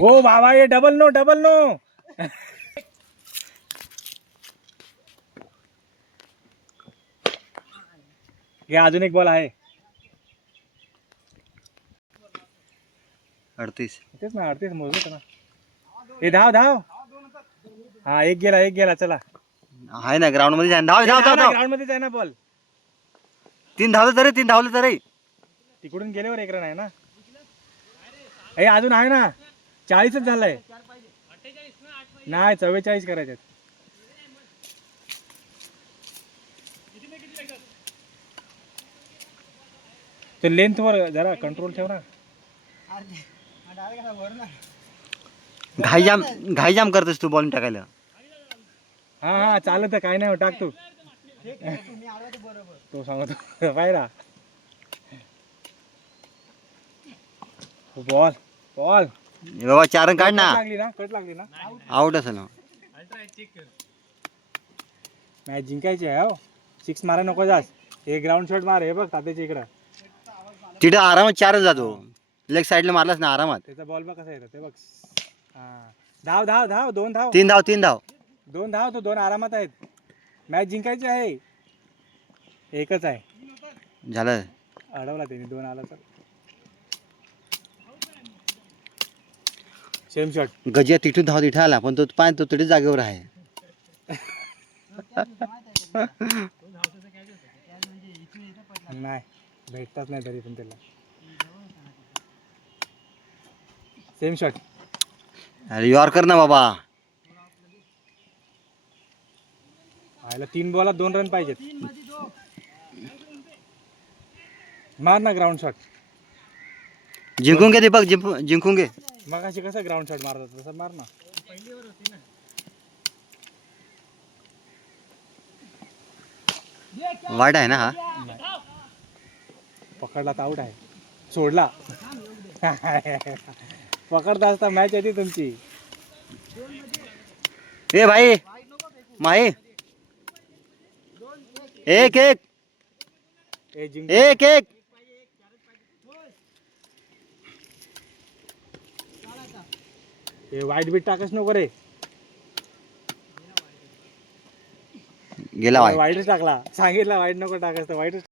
हो बाबा ये डबल नो डबल नो. हे अजून एक बॉल आहे. 38. तेच ना 38 मोजलं ना. हे धाव धाव. हा एक गेला चला. आहे ना ग्राउंड मध्ये जाईन. धाव धाव धाव धाव. ग्राउंड मध्ये जाय ना बॉल. 3 धावले तरी तिकडून गेल्यावर एक रन आहे ना. हे अजून आहे ना. 40च झालंय. नाही 44 करायचे. ते लेंथ वर जरा कंट्रोल ठेव ना. घाई जाम करतोस तू बॉल टाकायला. हा हा चालत काय नाही टाक तू. तो सांगतो पाहिला. बॉल बॉल बाबा 4 रन काढ ना. कट लागली ना. आउट असेल ना. मॅच जिंकायची आहे हो. 6 मारा नको जास. हे ग्राउंड शॉट मार. हे बघ तात्याच्या इकडं. तिथे आरामात 4 जातो. लेग साईडला मारलास ना आरामात. त्याचा बॉल बघ कसा येतो ते बघ. हा धाव धाव धाव 2 धाव. 3 धाव 2 धाव तो 2 आरामात आहेत. मॅच जिंकायची आहे. एकच आहे. झालं. अडवला त्याने 2 आला तर. Same shot. गजिया तिथून धाव तिथे आला पण तो पाय तो तिथे जागेवर आहे. नाही भेटतात नाही तरी पण त्याला. Same shot. अरे यॉर्कर ना बाबा. आयला 3 बॉलात 2 रन पाहिजेत. मार ना ग्राउंड शॉट. जिंकून घे दीपक जिंकून घे. मग अशी कसं ग्राउंड शॉट मारतात तसं मार ना. वाईट आहे ना हा. पकडला तर आउट आहे. सोडला. पकडता असता मॅच येते तुमची. ए भाई माही 1-1 1-1. हे वाईट बीट टाकच नको रे. गेला वाईट. वाईटच टाकला. सांगितलं वाईट नको टाकायचं वाईटच.